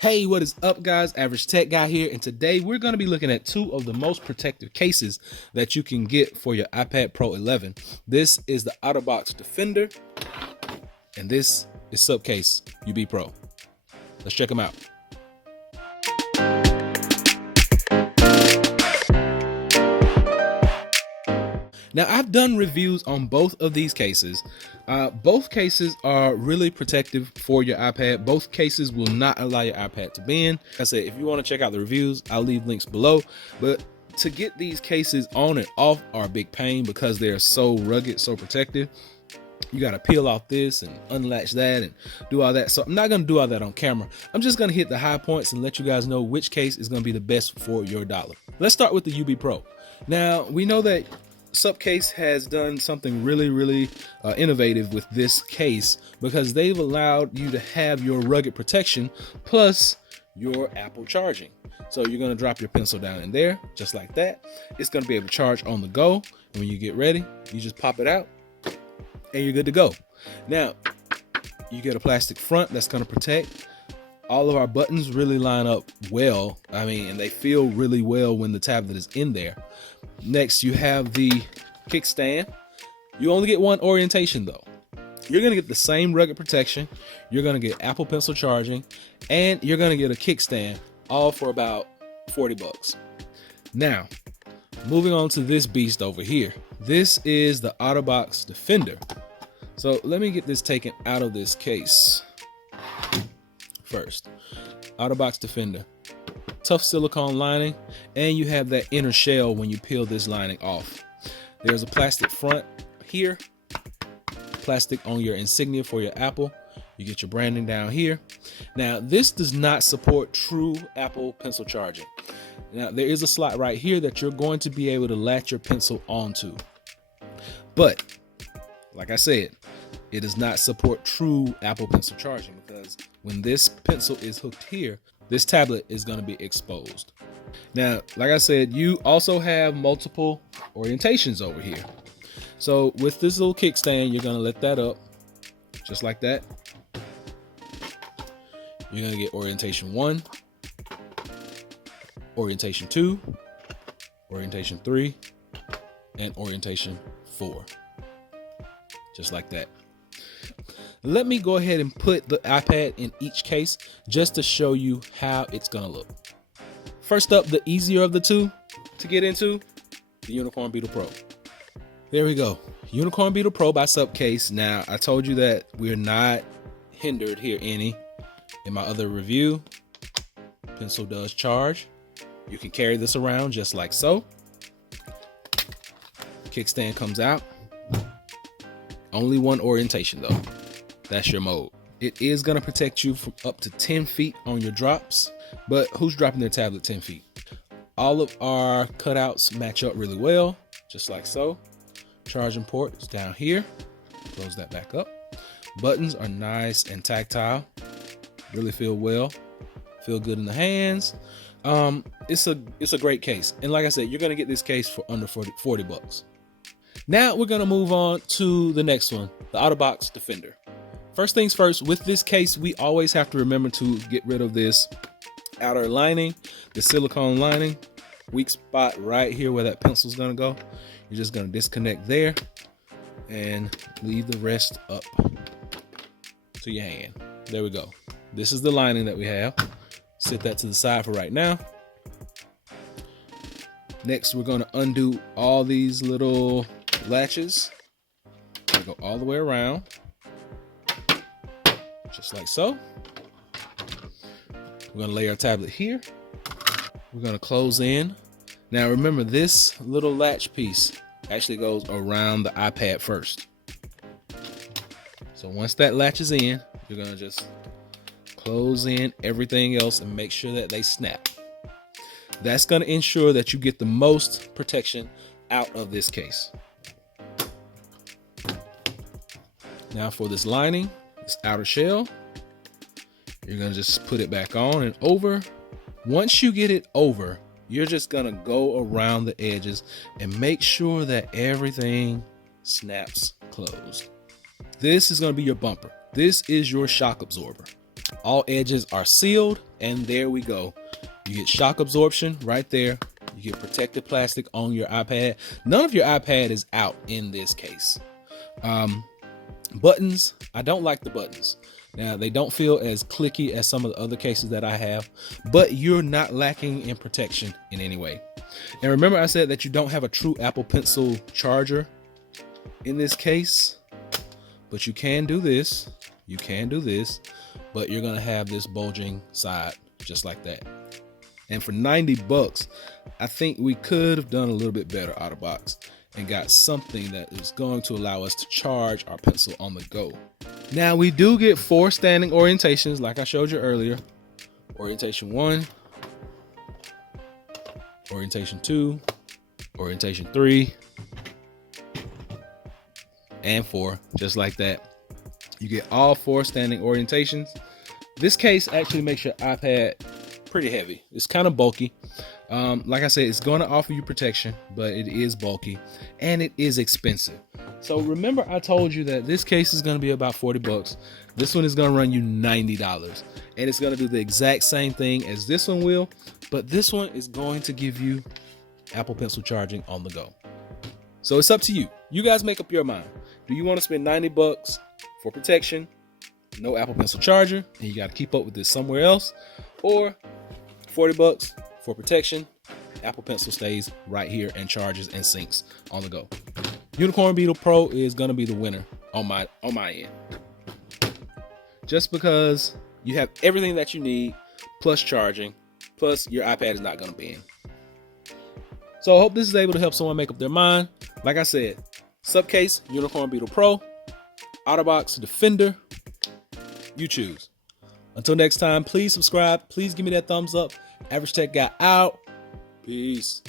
Hey, what is up, guys? Average Tech Guy here, and today we're going to be looking at two of the most protective cases that you can get for your iPad Pro 11. This is the Autobox Defender, and this is Supcase UB Pro. Let's check them out. Now, I've done reviews on both of these cases. Both cases are really protective for your iPad. Both cases will not allow your iPad to bend. Like I said, if you want to check out the reviews, I'll leave links below. But to get these cases on and off are a big pain because they're so rugged, so protective. You got to peel off this and unlatch that and do all that. So I'm not going to do all that on camera. I'm just going to hit the high points and let you guys know which case is going to be the best for your dollar. Let's start with the UB Pro. Now, we know that Supcase has done something really innovative with this case because they've allowed you to have your rugged protection plus your Apple charging. So you're going to drop your pencil down in there just like that. It's going to be able to charge on the go. And when you get ready, you just pop it out and you're good to go. Now, you get a plastic front that's going to protect. All of our buttons really line up well. And they feel really well when the tablet is in there. Next, you have the kickstand. You only get one orientation though. You're gonna get the same rugged protection. You're gonna get Apple Pencil charging, and you're gonna get a kickstand, all for about 40 bucks. Now, moving on to this beast over here. This is the Autobox Defender. So let me get this taken out of this case first. Autobox Defender. Tough silicone lining, and you have that inner shell when you peel this lining off. There's a plastic front here, plastic on your insignia for your Apple. You get your branding down here. Now, this does not support true Apple Pencil charging. Now, there is a slot right here that you're going to be able to latch your pencil onto. But, like I said, it does not support true Apple Pencil charging because when this pencil is hooked here, this tablet is going to be exposed. Now, like I said, you also have multiple orientations over here. So with this little kickstand, you're going to let that up just like that. You're going to get orientation 1, orientation 2, orientation 3, and orientation 4. Just like that. Let me go ahead and put the iPad in each case just to show you how it's gonna look. First up, the easier of the two to get into, the Unicorn Beetle Pro. There we go. Unicorn Beetle Pro by Supcase. Now, I told you that we're not hindered here any. In my other review, pencil does charge. You can carry this around just like so. Kickstand comes out. Only one orientation though. That's your mode. It is going to protect you from up to 10 feet on your drops, but who's dropping their tablet 10 feet? All of our cutouts match up really well, just like so. Charging port is down here. Close that back up. Buttons are nice and tactile. Really feel well. Feel good in the hands. It's a great case. And like I said, you're going to get this case for under 40 bucks. Now we're going to move on to the next one, the Autobox Defender. First things first, with this case, we always have to remember to get rid of this outer lining, the silicone lining, weak spot right here where that pencil's gonna go. You're just gonna disconnect there and leave the rest up to your hand. There we go. This is the lining that we have. Set that to the side for right now. Next, we're gonna undo all these little latches. Go all the way around. Just like so. We're gonna lay our tablet here. We're gonna close in. Now remember, this little latch piece actually goes around the iPad first. So once that latches in, you're gonna just close in everything else and make sure that they snap. That's gonna ensure that you get the most protection out of this case. Now for this lining, this outer shell, you're gonna just put it back on and over. Once you get it over, you're just gonna go around the edges and make sure that everything snaps closed. This is gonna be your bumper. This is your shock absorber. All edges are sealed And there we go. You get shock absorption right there. You get protective plastic on your iPad. None of your iPad is out in this case. Buttons, I don't like the buttons. Now, they don't feel as clicky as some of the other cases that I have, but you're not lacking in protection in any way. And remember, I said that you don't have a true Apple Pencil charger in this case, but you can do this. You can do this, but you're gonna have this bulging side just like that. And for 90 bucks, I think we could have done a little bit better out of box and got something that is going to allow us to charge our pencil on the go. Now, we do get 4 standing orientations like I showed you earlier. Orientation 1, orientation 2, orientation 3, and 4, just like that. You get all 4 standing orientations. This case actually makes your iPad pretty heavy. It's kind of bulky. Like I said, it's going to offer you protection, but it is bulky and it is expensive. So remember, I told you that this case is going to be about 40 bucks. This one is going to run you $90, and it's going to do the exact same thing as this one will, but this one is going to give you Apple Pencil charging on the go. So it's up to you. You guys make up your mind. Do you want to spend 90 bucks for protection, no Apple Pencil charger, and you got to keep up with this somewhere else, or 40 bucks for protection, Apple Pencil stays right here and charges and syncs on the go? Unicorn Beetle Pro is going to be the winner on my end, just because you have everything that you need, plus charging, plus your iPad is not going to be in. So I hope this is able to help someone make up their mind. Like I said, Supcase, Unicorn Beetle Pro, Otterbox Defender, you choose. Until next time, please subscribe. Please give me that thumbs up. Average Tech Guy out. Peace.